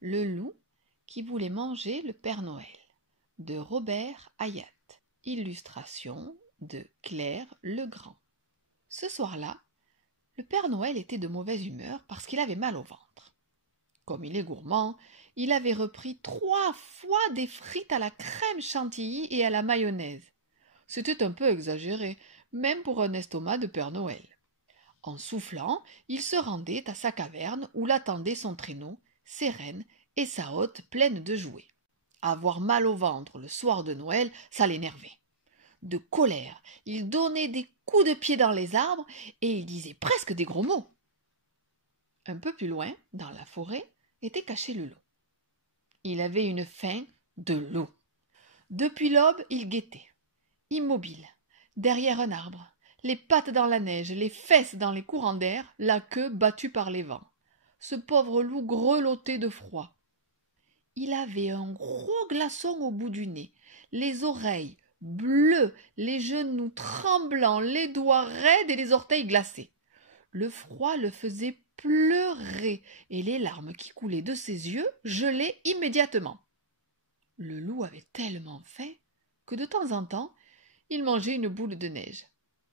Le loup qui voulait manger le Père Noël de Robert Hayat. Illustration de Claire Legrand. Ce soir-là, le Père Noël était de mauvaise humeur parce qu'il avait mal au ventre. Comme il est gourmand, il avait repris 3 fois des frites à la crème chantilly et à la mayonnaise. C'était un peu exagéré, même pour un estomac de Père Noël. En soufflant, il se rendait à sa caverne où l'attendaient son traîneau, ses rennes et sa hotte pleine de jouets. Avoir mal au ventre le soir de Noël, ça l'énervait. De colère, il donnait des coups de pied dans les arbres et il disait presque des gros mots. Un peu plus loin, dans la forêt, était caché le loup. Il avait une faim de loup. Depuis l'aube, il guettait, immobile, derrière un arbre, les pattes dans la neige, les fesses dans les courants d'air, la queue battue par les vents. Ce pauvre loup grelottait de froid. Il avait un gros glaçon au bout du nez, les oreilles bleues, les genoux tremblants, les doigts raides et les orteils glacés. Le froid le faisait pleurer et les larmes qui coulaient de ses yeux gelaient immédiatement. Le loup avait tellement faim que de temps en temps, il mangeait une boule de neige,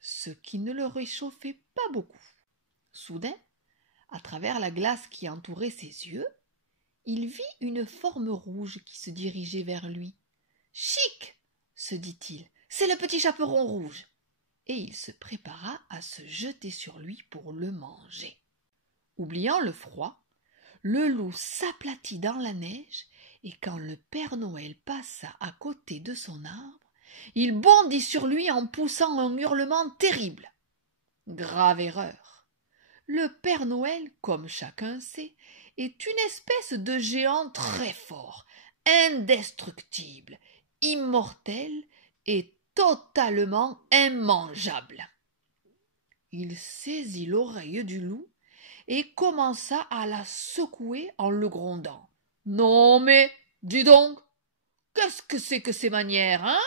ce qui ne le réchauffait pas beaucoup. Soudain, à travers la glace qui entourait ses yeux, il vit une forme rouge qui se dirigeait vers lui. « Chic !» se dit-il, « c'est le petit chaperon rouge !» Et il se prépara à se jeter sur lui pour le manger. Oubliant le froid, le loup s'aplatit dans la neige et quand le Père Noël passa à côté de son arbre, il bondit sur lui en poussant un hurlement terrible. Grave erreur. Le Père Noël, comme chacun sait, est une espèce de géant très fort, indestructible, immortel et totalement immangeable. Il saisit l'oreille du loup et commença à la secouer en le grondant. « Non mais, dis donc, qu'est-ce que c'est que ces manières, hein?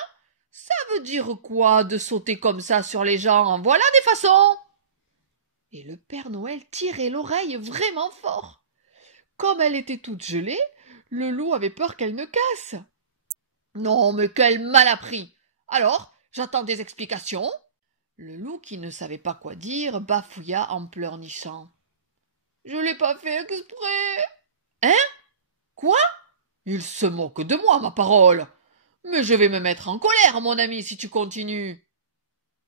Ça veut dire quoi de sauter comme ça sur les gens? Voilà des façons !» Et le Père Noël tirait l'oreille vraiment fort. Comme elle était toute gelée, le loup avait peur qu'elle ne casse. « Non, mais quel malappris! Alors, j'attends des explications !» Le loup, qui ne savait pas quoi dire, bafouilla en pleurnichant. « Je l'ai pas fait exprès. »« Hein? Quoi? Il se moque de moi, ma parole. Mais je vais me mettre en colère, mon ami, si tu continues.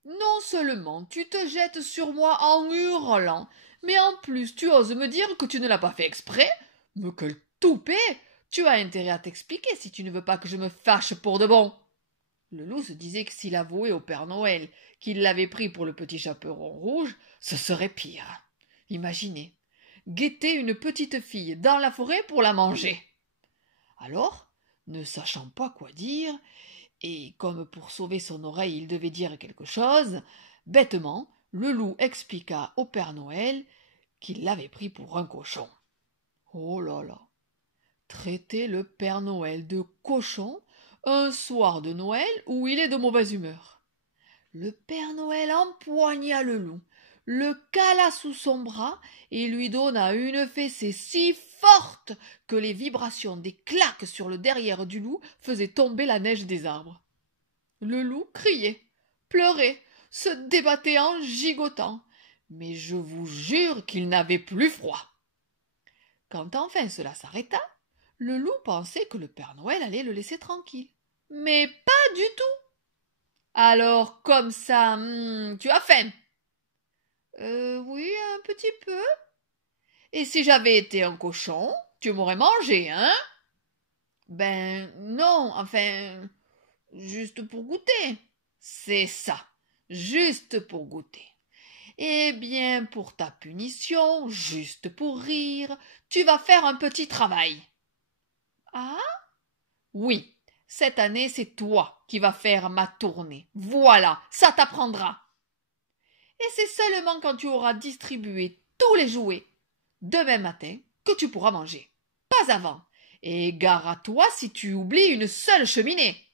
Non seulement tu te jettes sur moi en hurlant, mais en plus tu oses me dire que tu ne l'as pas fait exprès. Mais quel toupet! Tu as intérêt à t'expliquer si tu ne veux pas que je me fâche pour de bon. » Le loup se disait que s'il avouait au Père Noël qu'il l'avait pris pour le petit chaperon rouge, ce serait pire. Imaginez, guetter une petite fille dans la forêt pour la manger. Alors, ne sachant pas quoi dire, et comme pour sauver son oreille il devait dire quelque chose, bêtement, le loup expliqua au Père Noël qu'il l'avait pris pour un cochon. Oh là là! Traiter le Père Noël de cochon un soir de Noël où il est de mauvaise humeur. Le Père Noël empoigna le loup, le cala sous son bras et lui donna une fessée si forte que les vibrations des claques sur le derrière du loup faisaient tomber la neige des arbres. Le loup criait, pleurait, se débattait en gigotant, mais je vous jure qu'il n'avait plus froid. Quand enfin cela s'arrêta, le loup pensait que le Père Noël allait le laisser tranquille. Mais pas du tout. Alors, comme ça, tu as faim? Oui, un petit peu. Et si j'avais été un cochon, tu m'aurais mangé, hein? Ben non, enfin, juste pour goûter. C'est ça, juste pour goûter. Eh bien, pour ta punition, juste pour rire, tu vas faire un petit travail. Ah? Oui, cette année, c'est toi qui vas faire ma tournée. Voilà, ça t'apprendra. Et c'est seulement quand tu auras distribué tous les jouets demain matin que tu pourras manger. Pas avant. Et gare à toi si tu oublies une seule cheminée.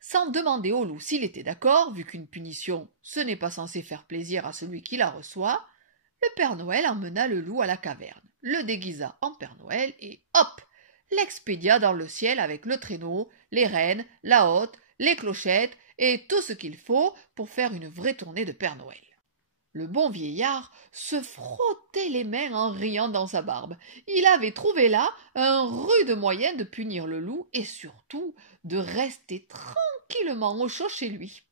Sans demander au loup s'il était d'accord, vu qu'une punition, ce n'est pas censé faire plaisir à celui qui la reçoit, le Père Noël emmena le loup à la caverne, le déguisa en Père Noël et hop! l'expédia dans le ciel avec le traîneau, les rênes, la hotte, les clochettes et tout ce qu'il faut pour faire une vraie tournée de Père Noël. Le bon vieillard se frottait les mains en riant dans sa barbe. Il avait trouvé là un rude moyen de punir le loup et surtout de rester tranquillement au chaud chez lui.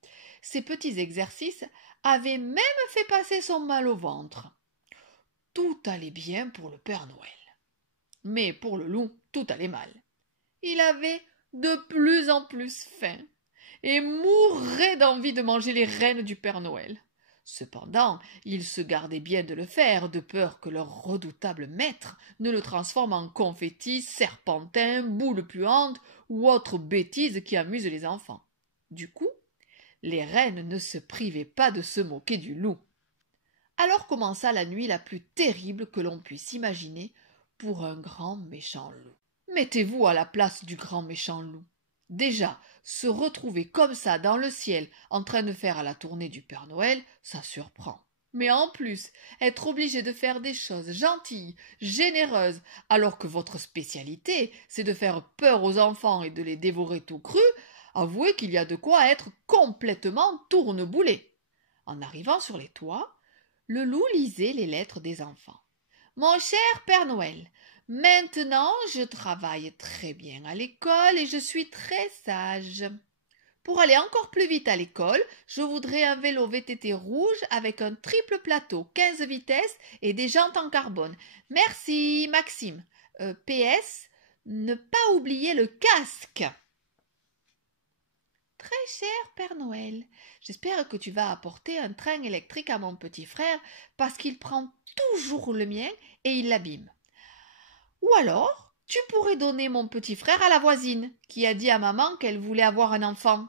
Ces petits exercices avaient même fait passer son mal au ventre. Tout allait bien pour le Père Noël. Mais pour le loup, tout allait mal. Il avait de plus en plus faim et mourait d'envie de manger les rênes du Père Noël. Cependant, il se gardait bien de le faire, de peur que leur redoutable maître ne le transforme en confetti, serpentin, boule puante ou autre bêtise qui amuse les enfants. Du coup, les reines ne se privaient pas de se moquer du loup. Alors commença la nuit la plus terrible que l'on puisse imaginer pour un grand méchant loup. Mettez-vous à la place du grand méchant loup. Déjà, se retrouver comme ça dans le ciel en train de faire la tournée du Père Noël, ça surprend. Mais en plus, être obligé de faire des choses gentilles, généreuses, alors que votre spécialité, c'est de faire peur aux enfants et de les dévorer tout crus, avouez qu'il y a de quoi être complètement tourneboulé. En arrivant sur les toits, le loup lisait les lettres des enfants. Mon cher Père Noël, maintenant je travaille très bien à l'école et je suis très sage. Pour aller encore plus vite à l'école, je voudrais un vélo VTT rouge avec un triple plateau, 15 vitesses et des jantes en carbone. Merci, Maxime. PS, ne pas oublier le casque. Très cher Père Noël, j'espère que tu vas apporter un train électrique à mon petit frère parce qu'il prend toujours le mien et il l'abîme. Ou alors, tu pourrais donner mon petit frère à la voisine qui a dit à maman qu'elle voulait avoir un enfant.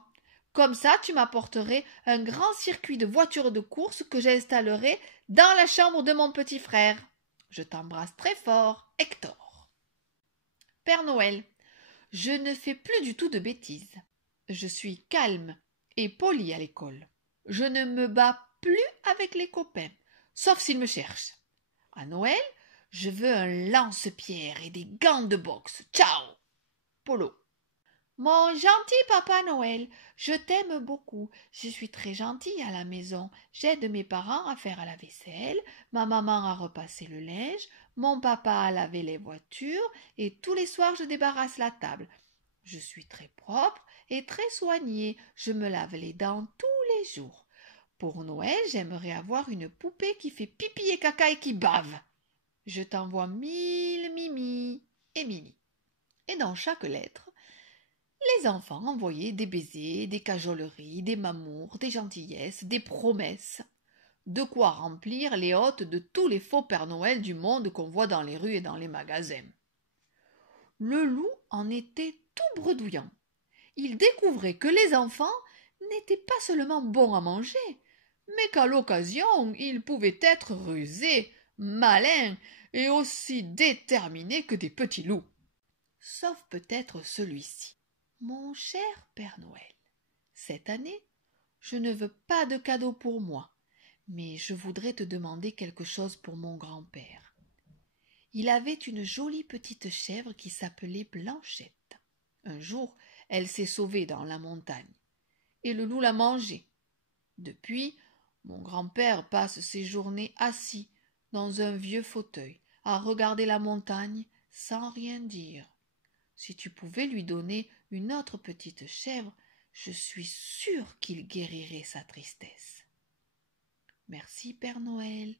Comme ça, tu m'apporterais un grand circuit de voitures de course que j'installerai dans la chambre de mon petit frère. Je t'embrasse très fort, Hector. Père Noël, je ne fais plus du tout de bêtises. Je suis calme et poli à l'école. Je ne me bats plus avec les copains, sauf s'ils me cherchent. À Noël, je veux un lance-pierre et des gants de boxe. Ciao, Polo. Mon gentil Papa Noël, je t'aime beaucoup. Je suis très gentille à la maison. J'aide mes parents à faire la vaisselle, ma maman à repasser le linge, mon papa à laver les voitures, et tous les soirs je débarrasse la table. Je suis très propre et très soignée. Je me lave les dents tous les jours. Pour Noël, j'aimerais avoir une poupée qui fait pipi et caca et qui bave. Je t'envoie 1000 Mimi et Mimi. Et dans chaque lettre, les enfants envoyaient des baisers, des cajoleries, des mamours, des gentillesses, des promesses. De quoi remplir les hôtes de tous les faux Père Noël du monde qu'on voit dans les rues et dans les magasins. Le loup en était tout bredouillant. Il découvrait que les enfants n'étaient pas seulement bons à manger, mais qu'à l'occasion ils pouvaient être rusés, malins et aussi déterminés que des petits loups. Sauf peut-être celui-ci. Mon cher Père Noël, cette année, je ne veux pas de cadeau pour moi, mais je voudrais te demander quelque chose pour mon grand-père. Il avait une jolie petite chèvre qui s'appelait Blanchette. Un jour, elle s'est sauvée dans la montagne, et le loup l'a mangée. Depuis, mon grand-père passe ses journées assis dans un vieux fauteuil, à regarder la montagne sans rien dire. Si tu pouvais lui donner une autre petite chèvre, je suis sûre qu'il guérirait sa tristesse. Merci, Père Noël.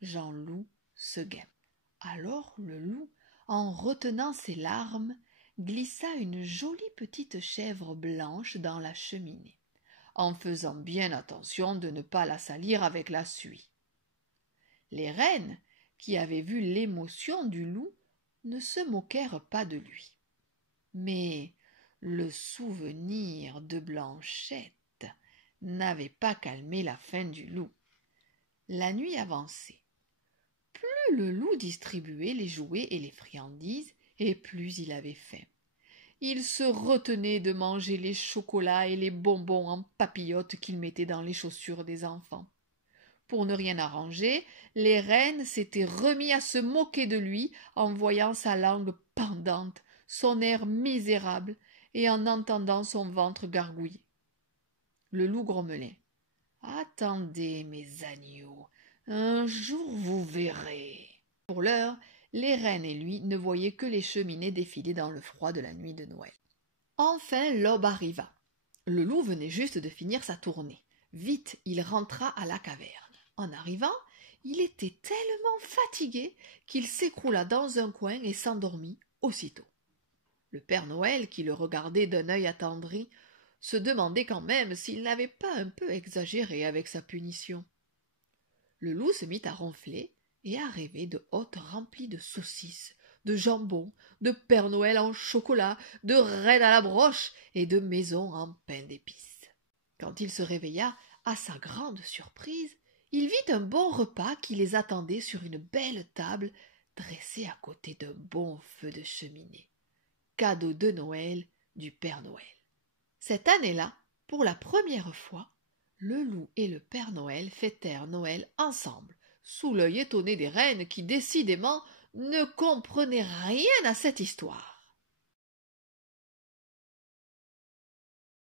Jean-Loup Seguin. Alors le loup, en retenant ses larmes, glissa une jolie petite chèvre blanche dans la cheminée, en faisant bien attention de ne pas la salir avec la suie. Les reines, qui avaient vu l'émotion du loup, ne se moquèrent pas de lui. Mais le souvenir de Blanchette n'avait pas calmé la faim du loup. La nuit avançait. Plus le loup distribuait les jouets et les friandises, et plus il avait faim. Il se retenait de manger les chocolats et les bonbons en papillotes qu'il mettait dans les chaussures des enfants. Pour ne rien arranger, les reines s'étaient remis à se moquer de lui en voyant sa langue pendante, son air misérable, et en entendant son ventre gargouiller. Le loup grommelait. « Attendez, mes agneaux, un jour vous verrez. » Pour l'heure, les rennes et lui ne voyaient que les cheminées défiler dans le froid de la nuit de Noël. Enfin l'aube arriva. Le loup venait juste de finir sa tournée. Vite, il rentra à la caverne. En arrivant, il était tellement fatigué qu'il s'écroula dans un coin et s'endormit aussitôt. Le Père Noël, qui le regardait d'un œil attendri, se demandait quand même s'il n'avait pas un peu exagéré avec sa punition. Le loup se mit à ronfler et à rêver de hôtes remplis de saucisses, de jambon, de Père Noël en chocolat, de reines à la broche et de maisons en pain d'épices. Quand il se réveilla, à sa grande surprise, il vit un bon repas qui les attendait sur une belle table dressée à côté d'un bon feu de cheminée. Cadeau de Noël du Père Noël. Cette année-là, pour la première fois, le loup et le Père Noël fêtèrent Noël ensemble, sous l'œil étonné des reines qui, décidément, ne comprenaient rien à cette histoire.